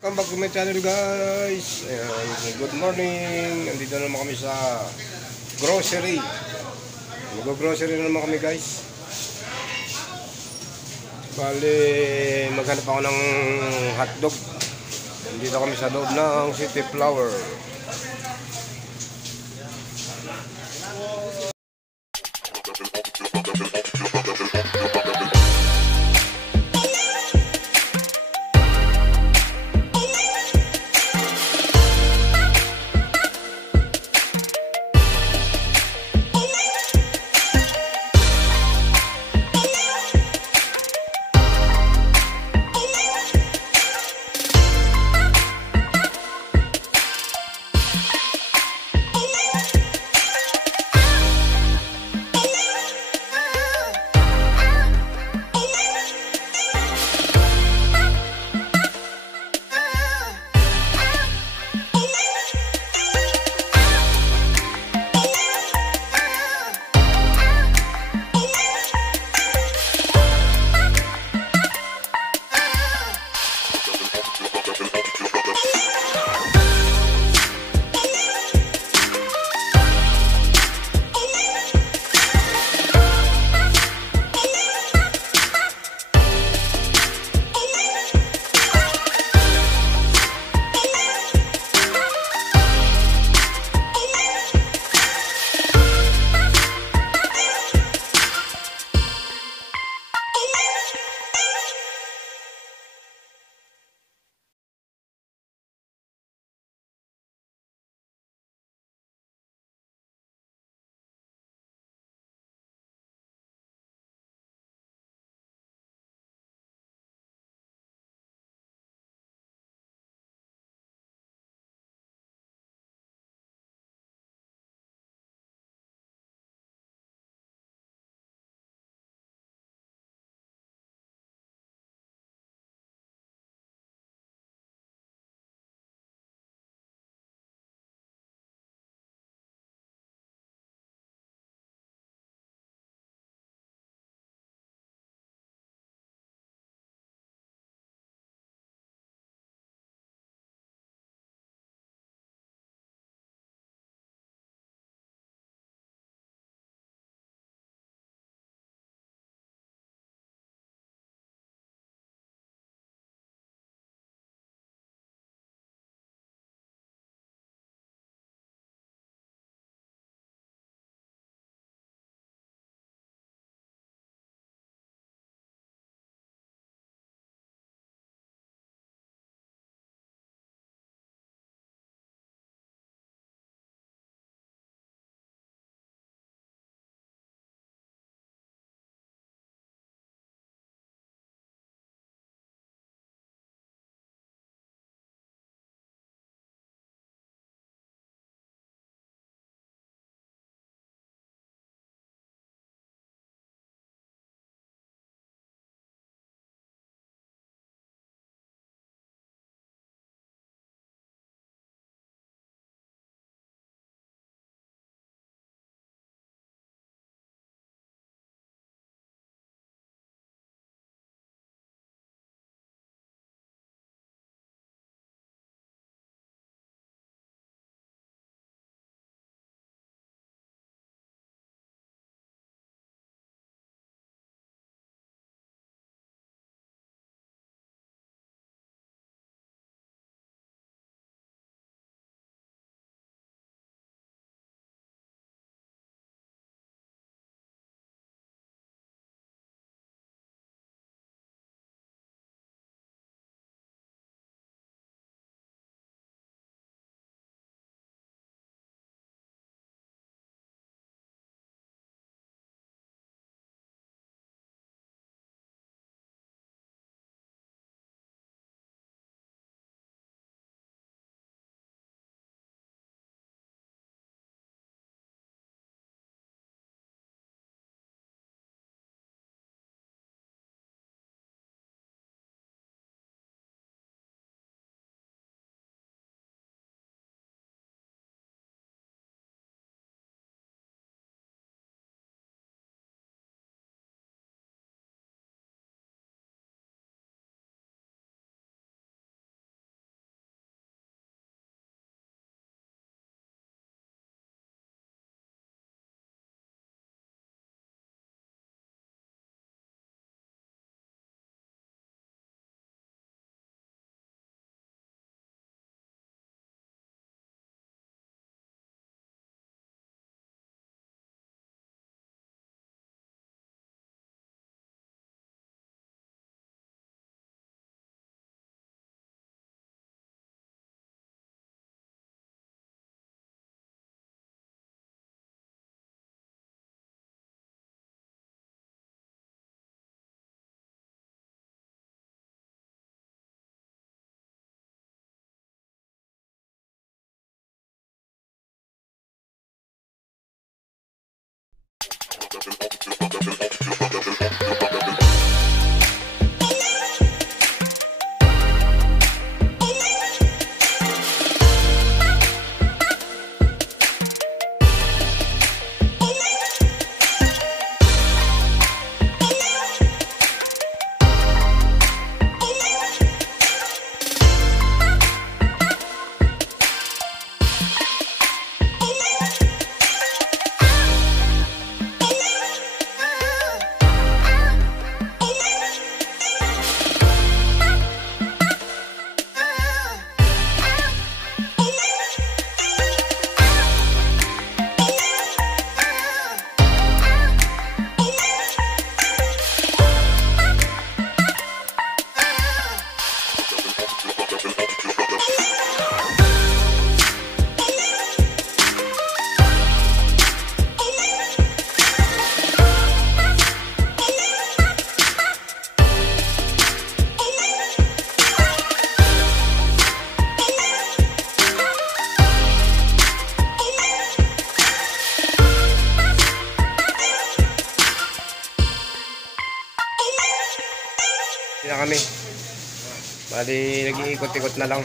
Welcome back to my channel, guys. Ayan, good morning. Nandito naman kami sa grocery. Mag-grocery naman kami, guys. Bali, maghanap ako ng hotdog. Nandito kami sa loob ng City Flower. Na kami. Bali, nag-iikot-ikot na lang.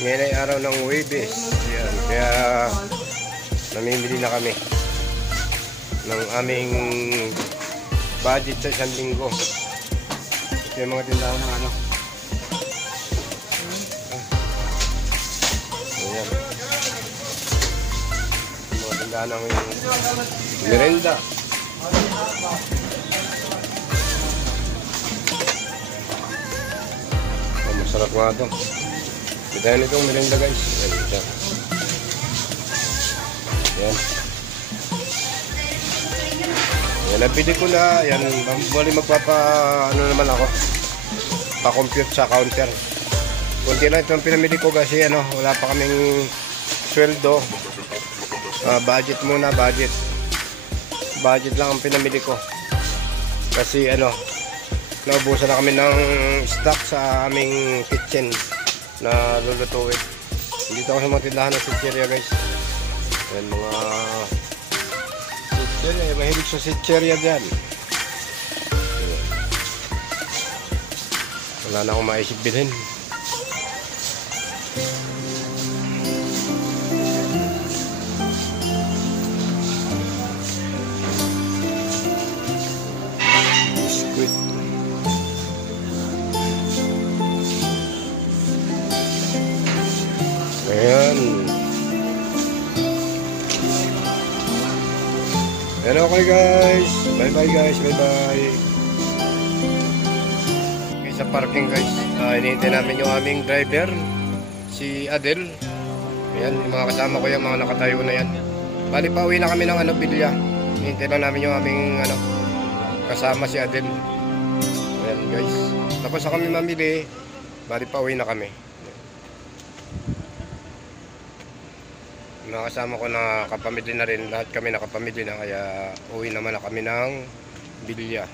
Ngayon ay araw ng Huwebes. Yan. Kaya namimili na kami ng aming budget sa isang linggo. Ito yung mga tindahan ng ano. Ayan. Yung mga tindahan ng merenda. Masarap nga ito. Kita nyo itong merenda guys. Ayan. Ayan. Ayan, napili ko na. Ayan, bali ano naman ako. Pa-compute sa counter. Kunti lang itong pinamili ko kasi wala pa kaming sweldo. Budget muna, budget. Budget lang ang pinamili ko. Kasi naubusan na kami ng stock sa aming kitchen na lulutuin. Dito ako sa mga tindahan ng sitcheria guys. Ayan, mga sitcheria, mahilig sa sitcheria dyan. Ayan. Wala na akong maisip bilhin. Biskuit. Ayan. Ayan, okay guys. Bye bye guys. Bye bye. Okay, sa parking guys. Hinihintay namin yung aming driver. Si Adel. Ayan, yung mga kasama ko yung mga nakatayo na yan. Bali pa uwi na kami ng Bilya. Hinihintay lang namin yung aming kasama si Adel. Ayan guys. Tapos na kami mamili. Bali pa uwi na kami. Mga kasama ko na kapamilya na rin, lahat kami nakapamilya na, kaya uwi naman na kami ng Bilya.